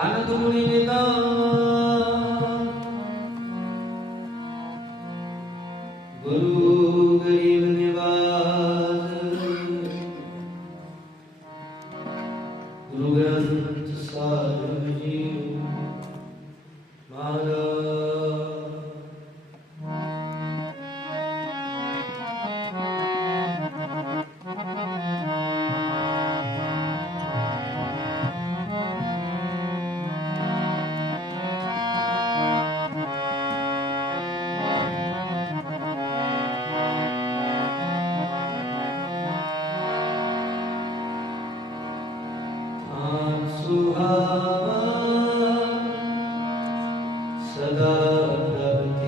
아는 두 분입니다. love.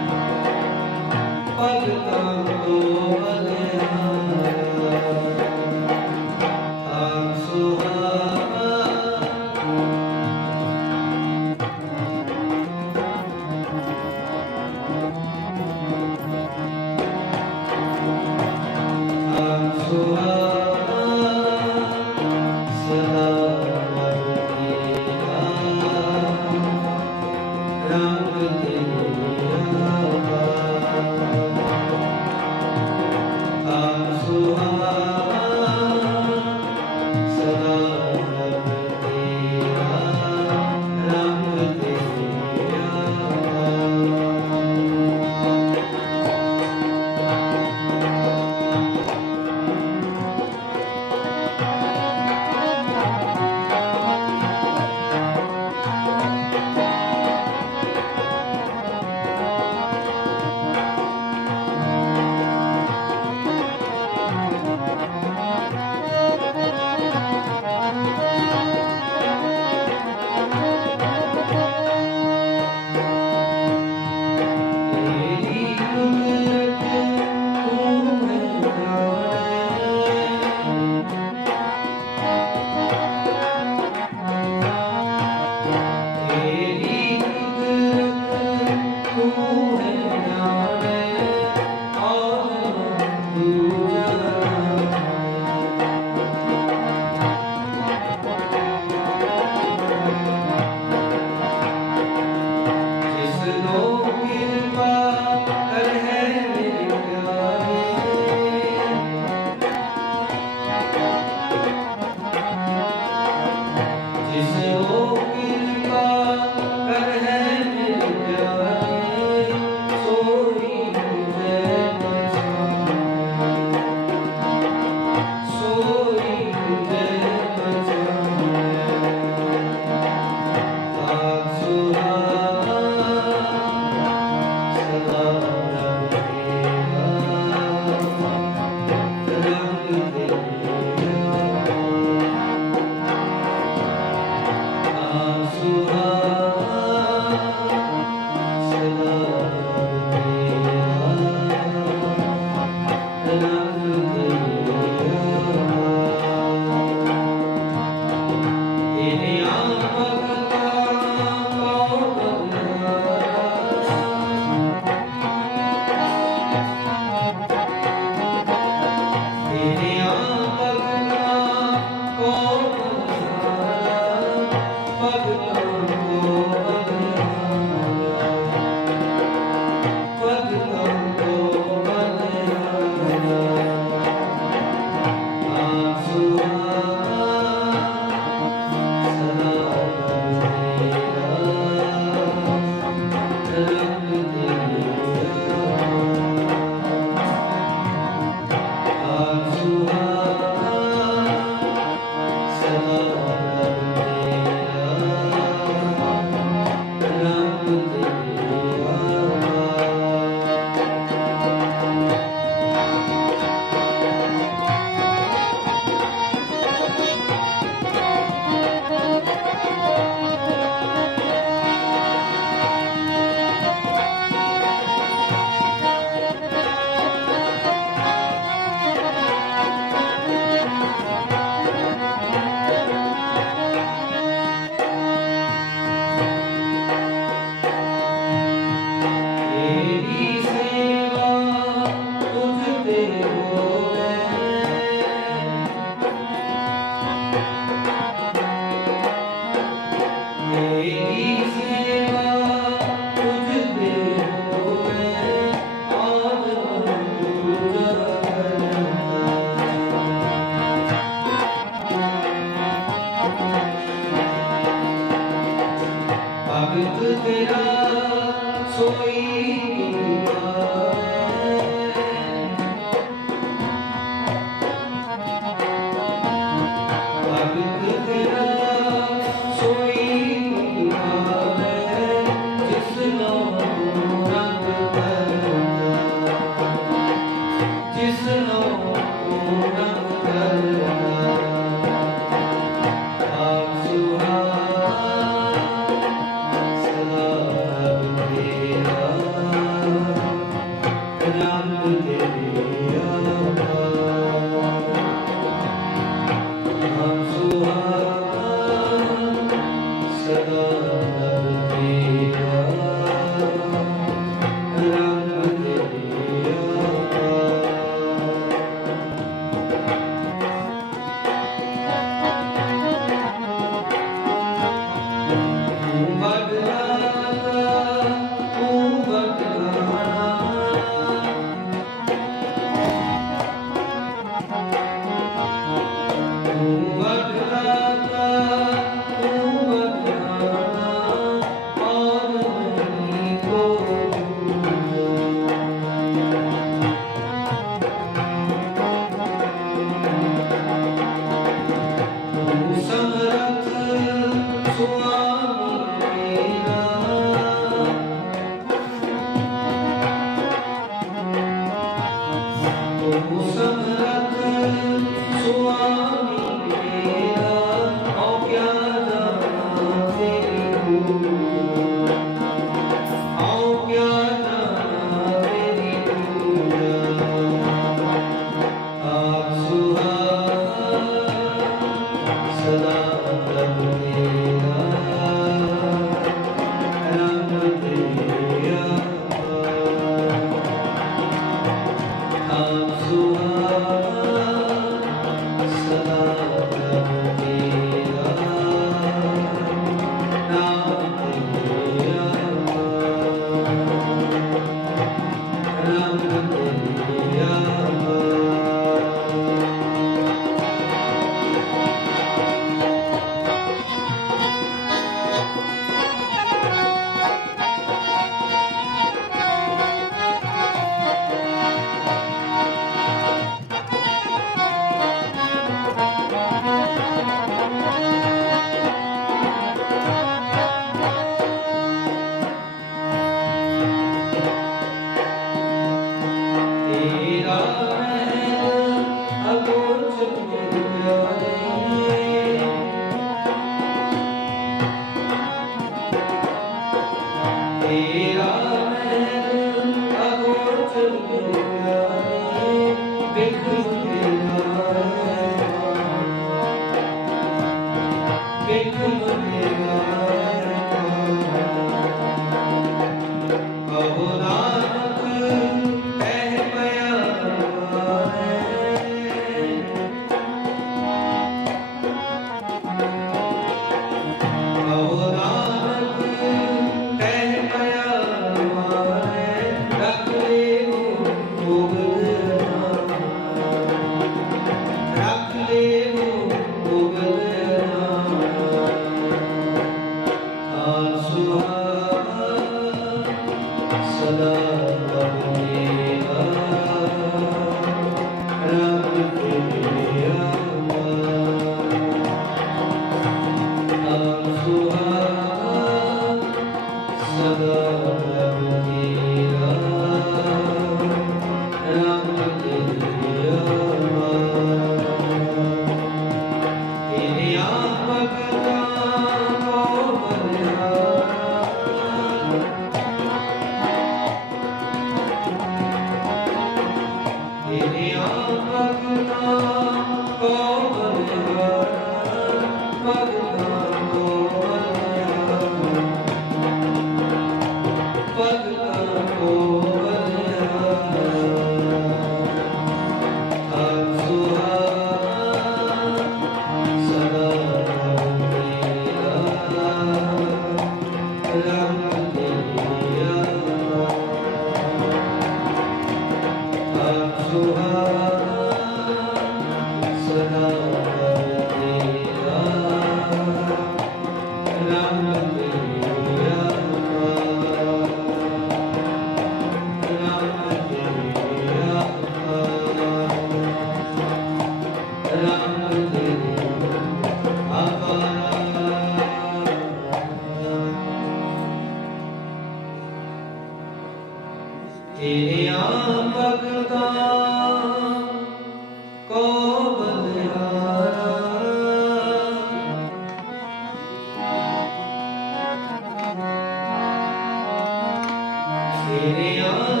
Yeah.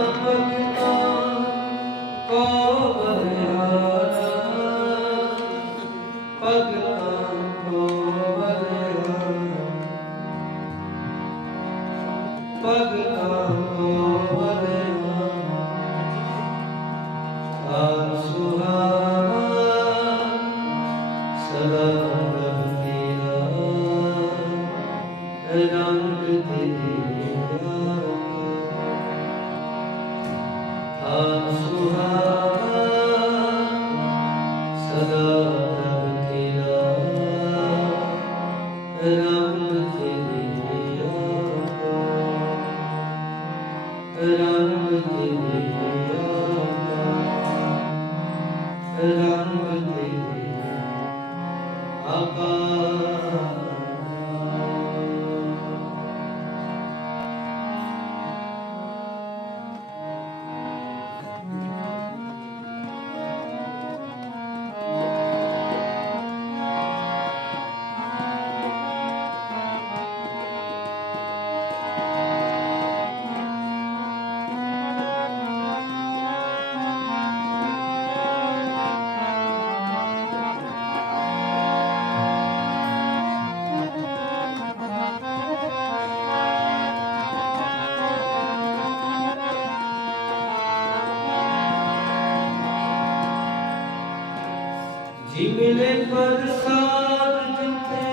ਮਿਲੇ ਪ੍ਰਸਾਦ ਜਿੱਥੇ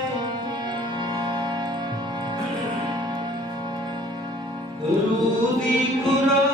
ਗੁਰੂ ਦੀ ਖੁਰਾਕ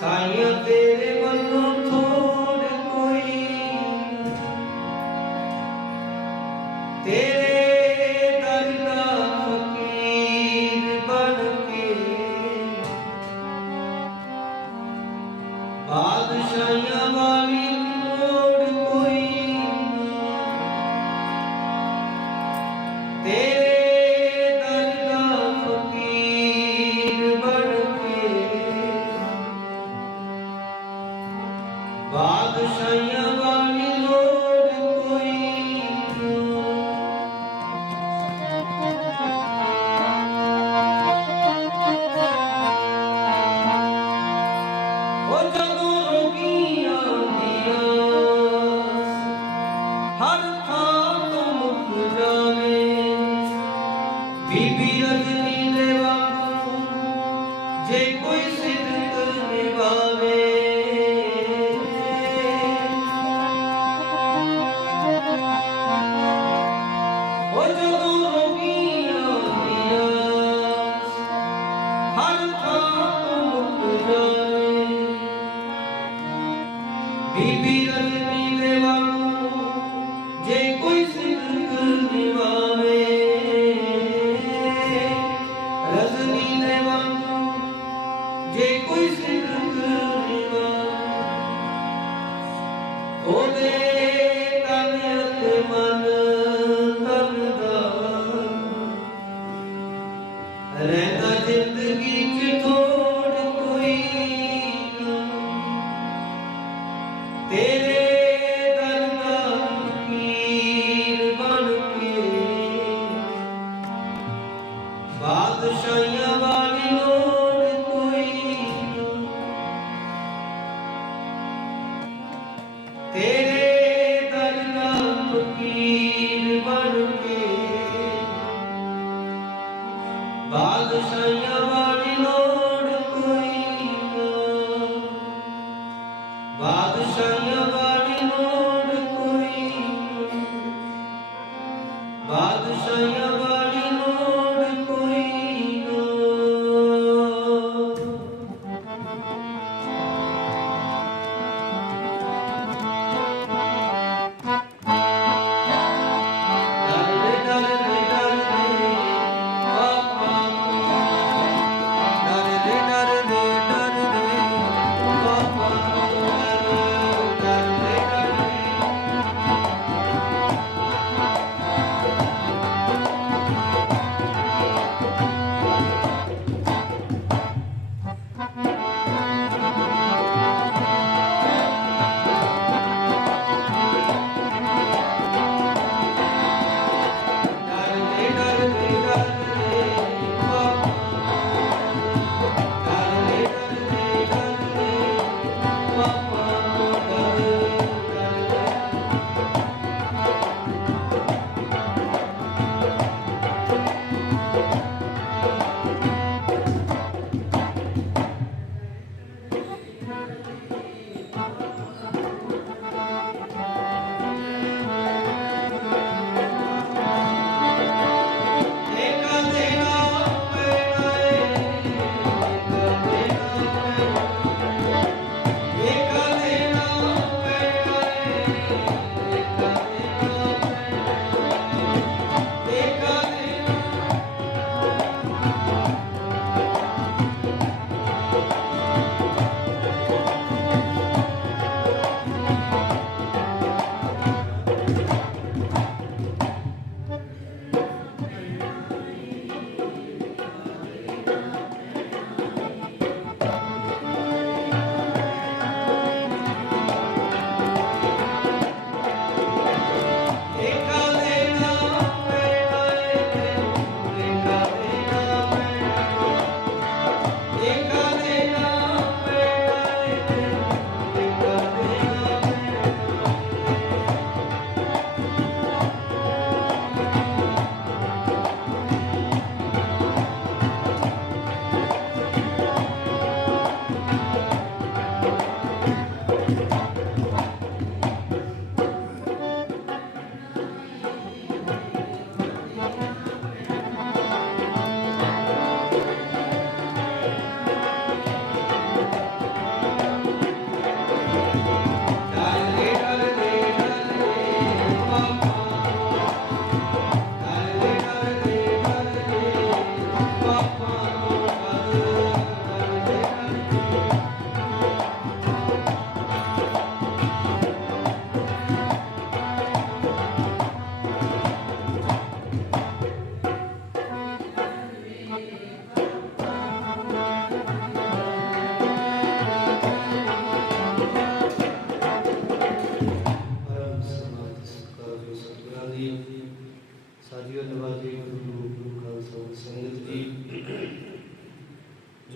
三月。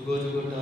这个逐个